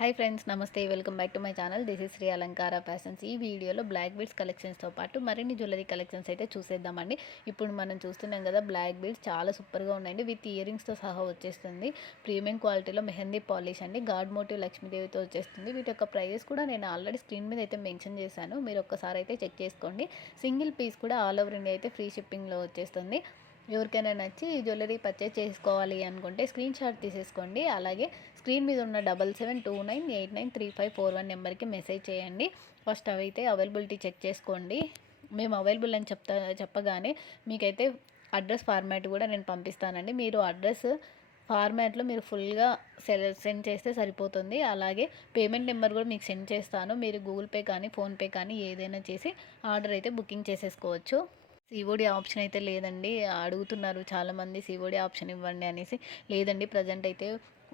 Hi friends, నమస్తే. Welcome back to my channel. This is Shri Alankara fashions. ఈ వీడియోలో black beads కలెక్షన్స్తో పాటు మరిన్ని జ్యువెలరీ కలెక్షన్స్ అయితే చూసేద్దామండి. ఇప్పుడు మనం చూస్తున్నాం కదా, బ్లాక్ బీడ్స్ చాలా సూపర్గా ఉన్నాయండి. విత్ ఇయరింగ్స్తో సహా వచ్చేస్తుంది. ప్రీమియం క్వాలిటీలో మెహందీ పాలిష్ అండి. గాడ్ మోటివ్ లక్ష్మీదేవితో వచ్చేస్తుంది. వీటి యొక్క ప్రైజెస్ కూడా నేను ఆల్రెడీ స్క్రీన్ మీద అయితే మెన్షన్ చేశాను. మీరు ఒక్కసారి అయితే చెక్ చేసుకోండి. సింగిల్ పీస్ కూడా ఆల్ ఓవర్ ఇండియా అయితే ఫ్రీ షిప్పింగ్లో వచ్చేస్తుంది. ఎవరికైనా నచ్చి ఈ జ్యువెలరీ పర్చేజ్ చేసుకోవాలి అనుకుంటే స్క్రీన్ షాట్ తీసేసుకోండి. అలాగే స్క్రీన్ మీద ఉన్న 7729893541 నెంబర్కి మెసేజ్ చేయండి. ఫస్ట్ అవైతే అవైలబిలిటీ చెక్ చేసుకోండి. మేము అవైలబుల్ అని చెప్పగానే మీకైతే అడ్రస్ ఫార్మాట్ కూడా నేను పంపిస్తానండి. మీరు అడ్రస్ ఫార్మాట్లో మీరు ఫుల్గా సెండ్ చేస్తే సరిపోతుంది. అలాగే పేమెంట్ నెంబర్ కూడా మీకు సెండ్ చేస్తాను. మీరు గూగుల్ పే కానీ ఫోన్పే కానీ ఏదైనా చేసి ఆర్డర్ అయితే బుకింగ్ చేసేసుకోవచ్చు. సిఓడి ఆప్షన్ అయితే లేదండి. అడుగుతున్నారు చాలామంది సిఓడి ఆప్షన్ ఇవ్వండి అనేసి. లేదండి, ప్రజెంట్ అయితే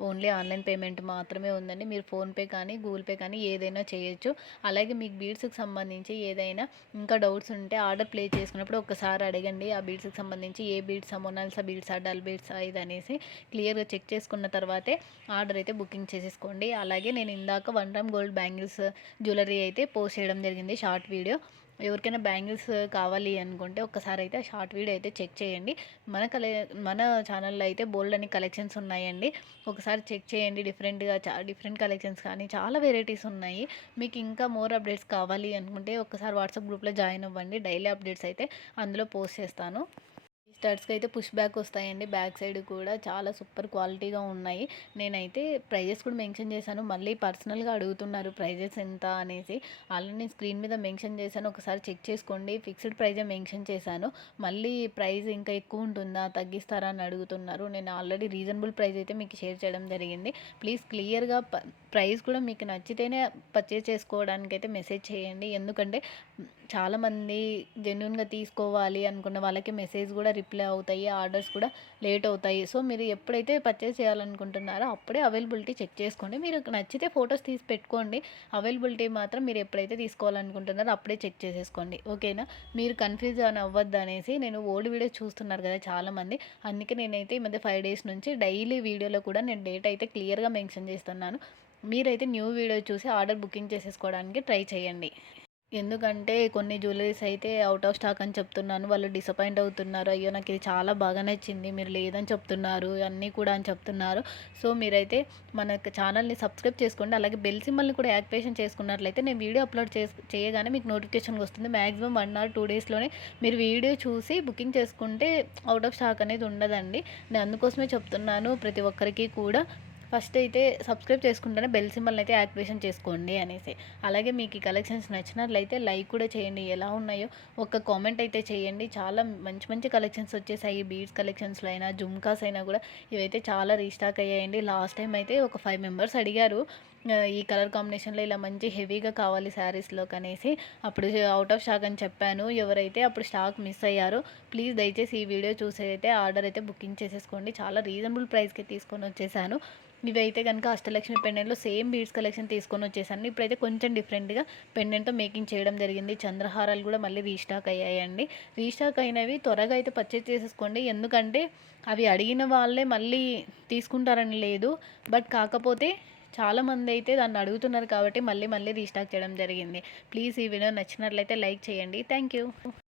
ఓన్లీ ఆన్లైన్ పేమెంట్ మాత్రమే ఉందండి. మీరు ఫోన్పే కానీ గూగుల్ పే కానీ ఏదైనా చేయొచ్చు. అలాగే మీకు బీడ్స్కి సంబంధించి ఏదైనా ఇంకా డౌట్స్ ఉంటే ఆర్డర్ ప్లేస్ చేసుకున్నప్పుడు ఒకసారి అడగండి. ఆ బీడ్స్కి సంబంధించి ఏ బీడ్స్, మొనాలిసా బీడ్సా, డల్ బీడ్సా ఇది అనేసి క్లియర్గా చెక్ చేసుకున్న తర్వాతే ఆర్డర్ అయితే బుకింగ్ చేసేసుకోండి. అలాగే నేను ఇందాక 1 గ్రామ్ గోల్డ్ బ్యాంగిల్స్ జ్యువెలరీ అయితే పోస్ట్ చేయడం జరిగింది, షార్ట్ వీడియో. ఎవరికైనా బ్యాంగిల్స్ కావాలి అనుకుంటే ఒక్కసారి అయితే షార్ట్ వీడియో అయితే చెక్ చేయండి. మన ఛానల్లో అయితే బోల్డ్ అని కలెక్షన్స్ ఉన్నాయండి. ఒకసారి చెక్ చేయండి. డిఫరెంట్ కలెక్షన్స్ కానీ చాలా వెరైటీస్ ఉన్నాయి. మీకు ఇంకా మోర్ అప్డేట్స్ కావాలి అనుకుంటే ఒక్కసారి వాట్సాప్ గ్రూప్లో జాయిన్ అవ్వండి. డైలీ అప్డేట్స్ అయితే అందులో పోస్ట్ చేస్తాను. స్టడ్స్కి అయితే పుష్ బ్యాక్ వస్తాయండి. బ్యాక్ సైడ్ కూడా చాలా సూపర్ క్వాలిటీగా ఉన్నాయి. నేనైతే ప్రైజెస్ కూడా మెన్షన్ చేశాను. మళ్ళీ పర్సనల్గా అడుగుతున్నారు ప్రైజెస్ ఎంత అనేసి. ఆల్రెడీ నేను స్క్రీన్ మీద మెన్షన్ చేశాను, ఒకసారి చెక్ చేసుకోండి. ఫిక్స్డ్ ప్రైజే మెన్షన్ చేశాను. మళ్ళీ ప్రైస్ ఇంకా ఎక్కువ ఉంటుందా, తగ్గిస్తారా అని అడుగుతున్నారు. నేను ఆల్రెడీ రీజనబుల్ ప్రైస్ అయితే మీకు షేర్ చేయడం జరిగింది. ప్లీజ్ క్లియర్గా ప్రైస్ కూడా మీకు నచ్చితేనే పర్చేస్ చేసుకోవడానికైతే మెసేజ్ చేయండి. ఎందుకంటే చాలామంది జెన్యున్గా తీసుకోవాలి అనుకున్న వాళ్ళకి మెసేజ్ కూడా రిప్లై అవుతాయి, ఆర్డర్స్ కూడా లేట్ అవుతాయి. సో మీరు ఎప్పుడైతే పర్చేస్ చేయాలనుకుంటున్నారో అప్పుడే అవైలబిలిటీ చెక్ చేసుకోండి. మీరు నచ్చితే ఫొటోస్ తీసి పెట్టుకోండి. అవైలబిలిటీ మాత్రం మీరు ఎప్పుడైతే తీసుకోవాలనుకుంటున్నారో అప్పుడే చెక్ చేసేసుకోండి, ఓకేనా? మీరు కన్ఫ్యూజ్ అని అవ్వద్దు అనేసి. నేను ఓల్డ్ వీడియోస్ చూస్తున్నారు కదా చాలామంది, అందుకే నేనైతే ఈ మధ్య 5 డేస్ నుంచి డైలీ వీడియోలో కూడా నేను డేట్ అయితే క్లియర్గా మెన్షన్ చేస్తున్నాను. మీరైతే న్యూ వీడియో చూసి ఆర్డర్ బుకింగ్ చేసేసుకోవడానికి ట్రై చేయండి. ఎందుకంటే కొన్ని జ్యువెలరీస్ అయితే ఔట్ ఆఫ్ స్టాక్ అని చెప్తున్నాను. వాళ్ళు డిసప్పాయింట్ అవుతున్నారు. అయ్యో, నాకు ఇది చాలా బాగా నచ్చింది, మీరు లేదని చెప్తున్నారు, అన్నీ కూడా అని చెప్తున్నారు. సో మీరైతే మన ఛానల్ని సబ్స్క్రైబ్ చేసుకోండి. అలాగే బెల్ సింబల్ని కూడా యాక్టివేషన్ చేసుకున్నట్లయితే నేను వీడియో అప్లోడ్ చేయగానే మీకు నోటిఫికేషన్ వస్తుంది. మ్యాక్సిమం 1 ఆర్ 2 డేస్లోనే మీరు వీడియో చూసి బుకింగ్ చేసుకుంటే అవుట్ ఆఫ్ స్టాక్ అనేది ఉండదండి. నేను అందుకోసమే చెప్తున్నాను ప్రతి ఒక్కరికి కూడా. ఫస్ట్ అయితే సబ్స్క్రైబ్ చేసుకుంటేనే బెల్ సింబల్ని అయితే యాక్టివేషన్ చేసుకోండి అనేసి. అలాగే మీకు ఈ కలెక్షన్స్ నచ్చినట్లయితే లైక్ కూడా చేయండి. ఎలా ఉన్నాయో ఒక కామెంట్ అయితే చేయండి. చాలా మంచి మంచి కలెక్షన్స్ వచ్చేసాయి. బీడ్స్ కలెక్షన్స్లో అయినా, జుమ్కాస్ అయినా కూడా ఇవైతే చాలా రీస్టాక్ అయ్యాయండి. లాస్ట్ టైం అయితే ఒక 5 మెంబర్స్ అడిగారు ఈ కలర్ కాంబినేషన్లో ఇలా మంచి హెవీగా కావాలి శారీస్లో కనేసి. అప్పుడు అవుట్ ఆఫ్ స్టాక్ అని చెప్పాను. ఎవరైతే అప్పుడు స్టాక్ మిస్ అయ్యారో ప్లీజ్ దయచేసి ఈ వీడియో చూసి అయితే ఆర్డర్ అయితే బుకింగ్ చేసేసుకోండి. చాలా రీజనబుల్ ప్రైస్కి తీసుకొని వచ్చేసాను. ఇవైతే కనుక అష్టలక్ష్మి పెండెంట్లో సేమ్ బీడ్స్ కలెక్షన్ తీసుకొని వచ్చేసాను. ఇప్పుడైతే కొంచెం డిఫరెంట్గా పెండెంట్తో మేకింగ్ చేయడం జరిగింది. చంద్రహారాలు కూడా మళ్ళీ రీస్టాక్ అయ్యాయండి. రీస్టాక్ అయినవి త్వరగా అయితే పర్చేజ్ చేసేసుకోండి. ఎందుకంటే అవి అడిగిన వాళ్ళే మళ్ళీ తీసుకుంటారని లేదు. బట్ కాకపోతే చాలామంది అయితే దాన్ని అడుగుతున్నారు కాబట్టి మళ్ళీ రీస్టాక్ చేయడం జరిగింది. ప్లీజ్ ఈ వీడియో నచ్చినట్లయితే లైక్ చేయండి. Thank you.